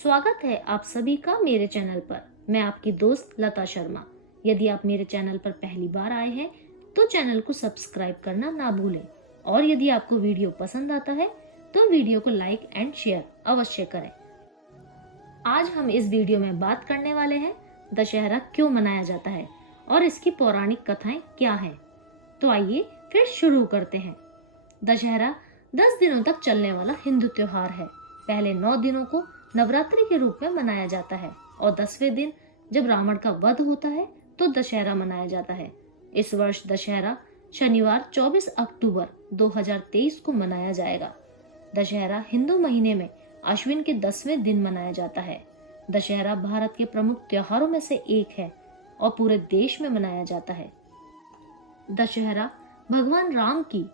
स्वागत है आप सभी का मेरे चैनल पर। मैं आपकी दोस्त लता शर्मा। यदि आप मेरे चैनल पर पहली बार आए हैं तो चैनल को सब्सक्राइब करना ना भूलें और यदि आपको वीडियो पसंद आता है तो वीडियो को लाइक एंड शेयर अवश्य करें। आज हम इस वीडियो में बात करने वाले हैं दशहरा क्यों मनाया जाता है और इसकी पौराणिक कथाएं क्या हैं। तो आइए फिर शुरू करते हैं। दशहरा 10 दिनों तक चलने वाला हिंदू त्योहार है। पहले 9 दिनों को नवरात्रि के रूप में मनाया जाता है और 10वें दिन जब रावण का वध होता है तो दशहरा मनाया जाता है। इस वर्ष दशहरा शनिवार 24 अक्टूबर 2023 को मनाया जाएगा। दशहरा हिंदू महीने में आश्विन के 10वें दिन मनाया जाता है। दशहरा भारत के प्रमुख त्योहारों में से एक है और पूरे देश में मनाया जाता है। दशहरा भगवान राम की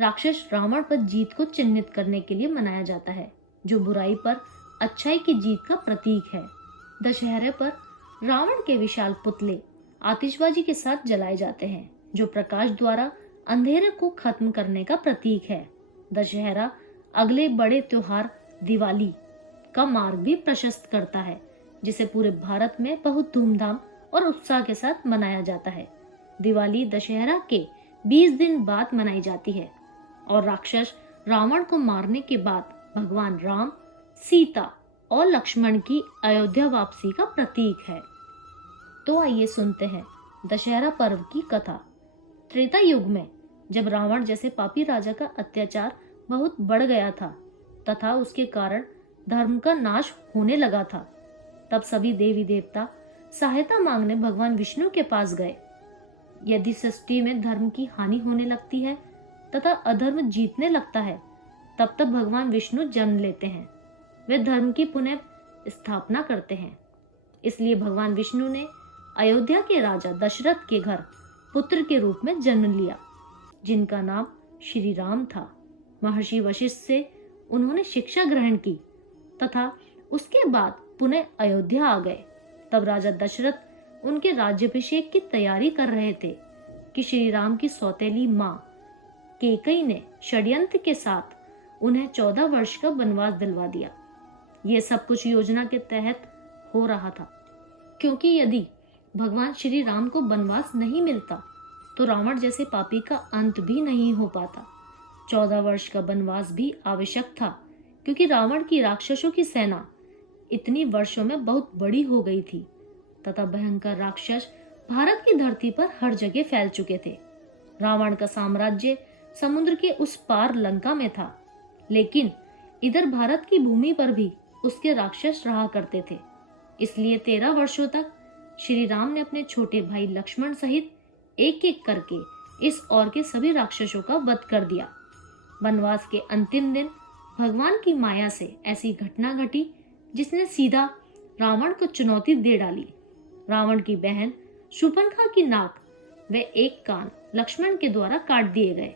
राक्षस रावण पर जीत को चिन्हित करने के लिए मनाया जाता है, जो बुराई पर अच्छाई की जीत का प्रतीक है। दशहरे पर रावण के विशाल पुतले आतिशबाजी के साथ जलाए जाते हैं, जो प्रकाश द्वारा अंधेरे को खत्म करने का प्रतीक है। दशहरा अगले बड़े त्योहार दिवाली का मार्ग भी प्रशस्त करता है, जिसे पूरे भारत में बहुत धूमधाम और उत्साह के साथ मनाया जाता है। दिवाली दशहरा के 20 दिन बाद मनाई जाती है और राक्षस रावण को मारने के बाद भगवान राम, सीता और लक्ष्मण की अयोध्या वापसी का प्रतीक है। तो आइए सुनते हैं दशहरा पर्व की कथा। त्रेता युग में जब रावण जैसे पापी राजा का अत्याचार बहुत बढ़ गया था तथा उसके कारण धर्म का नाश होने लगा था, तब सभी देवी देवता सहायता मांगने भगवान विष्णु के पास गए। यदि सृष्टि में धर्म की हानि होने लगती है तथा अधर्म जीतने लगता है, तब तब भगवान विष्णु जन्म लेते हैं। वे धर्म की पुनः स्थापना करते हैं। इसलिए भगवान विष्णु ने अयोध्या के राजा दशरथ के घर पुत्र के रूप में जन्म लिया, जिनका नाम श्री राम था। महर्षि वशिष्ठ से उन्होंने शिक्षा ग्रहण की तथा उसके बाद पुनः अयोध्या आ गए। तब राजा दशरथ उनके राज्याभिषेक की तैयारी कर रहे थे कि श्री राम की सौतेली माँ कैकेयी ने षड्यंत्र के साथ उन्हें 14 वर्ष का वनवास दिलवा दिया। ये सब कुछ योजना के तहत हो रहा था, क्योंकि यदि भगवान श्री राम को वनवास नहीं मिलता तो रावण जैसे पापी का अंत भी नहीं हो पाता। 14 वर्ष का वनवास भी आवश्यक था, क्योंकि रावण की राक्षसों की सेना इतनी वर्षों में बहुत बड़ी हो गई थी तथा भयंकर राक्षस भारत की धरती पर हर जगह फैल चुके थे। रावण का साम्राज्य समुद्र के उस पार लंका में था, लेकिन इधर भारत की भूमि पर भी उसके राक्षस रहा करते थे। इसलिए 13 वर्षों तक श्री राम ने अपने छोटे भाई लक्ष्मण सहित एक एक करके इस ओर के सभी राक्षसों का वध कर दिया। वनवास के अंतिम दिन भगवान की माया से ऐसी घटना घटी जिसने सीधा रावण को चुनौती दे डाली। रावण की बहन शूर्पणखा की नाक व एक कान लक्ष्मण के द्वारा काट दिए गए।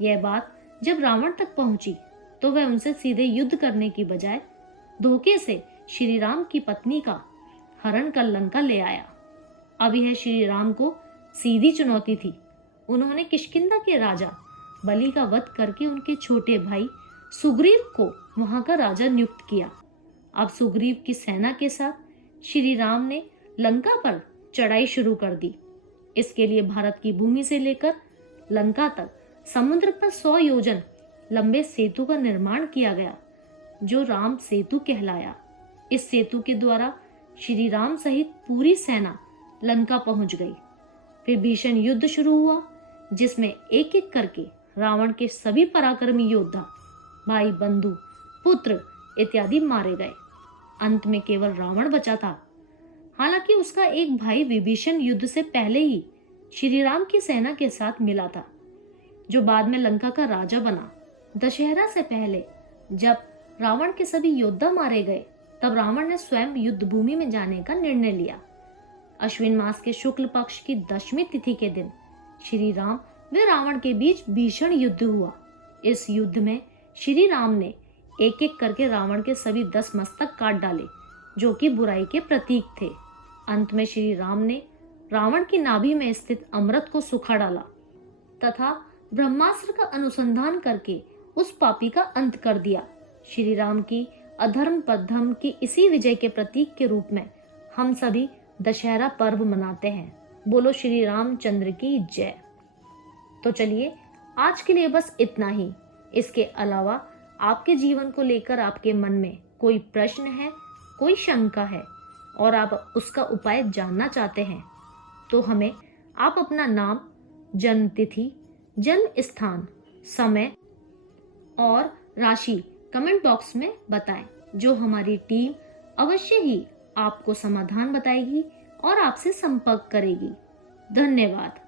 यह बात जब रावण तक पहुंची तो वह उनसे सीधे युद्ध करने की बजाय धोखे से श्री राम की पत्नी का हरण कर लंका ले आया। अब यह श्री राम को सीधी चुनौती थी। उन्होंने किष्किंधा के राजा बलि का वध करके उनके छोटे भाई सुग्रीव को वहां का राजा नियुक्त किया। अब सुग्रीव की सेना के साथ श्री राम ने लंका पर चढ़ाई शुरू कर दी। इसके लिए भारत की भूमि से लेकर लंका तक समुद्र पर 100 योजन लंबे सेतु का निर्माण किया गया, जो राम सेतु कहलाया। इस सेतु के द्वारा श्री राम सहित पूरी सेना लंका पहुंच गई। फिर भीषण युद्ध शुरू हुआ, जिसमें एक एक करके रावण के सभी पराक्रमी योद्धा, भाई, बंधु, पुत्र इत्यादि मारे गए। अंत में केवल रावण बचा था। हालांकि उसका एक भाई विभीषण युद्ध से पहले ही श्री राम की सेना के साथ मिला था, जो बाद में लंका का राजा बना। दशहरा से पहले जब रावण के सभी योद्धा मारे गए, तब रावण ने स्वयं युद्ध भूमि में जाने का निर्णय लिया। अश्विन मास के शुक्ल पक्ष की 10वीं तिथि के दिन श्री राम व रावण के बीच भीषण युद्ध हुआ। इस युद्ध में श्री राम ने एक एक करके रावण के सभी 10 मस्तक काट डाले, जो कि बुराई के प्रतीक थे। अंत में श्री राम ने रावण की नाभि में स्थित अमृत को सुखा डाला तथा ब्रह्मास्त्र का अनुसंधान करके उस पापी का अंत कर दिया। श्री राम की अधर्म पर धर्म की इसी विजय के प्रतीक के रूप में हम सभी दशहरा पर्व मनाते हैं। बोलो श्री रामचंद्र की जय। तो चलिए आज के लिए बस इतना ही। इसके अलावा आपके जीवन को लेकर आपके मन में कोई प्रश्न है, कोई शंका है और आप उसका उपाय जानना चाहते हैं तो हमें आप अपना नाम, जन्म तिथि, जन्म स्थान, समय और राशि कमेंट बॉक्स में बताएं, जो हमारी टीम अवश्य ही आपको समाधान बताएगी और आपसे संपर्क करेगी। धन्यवाद।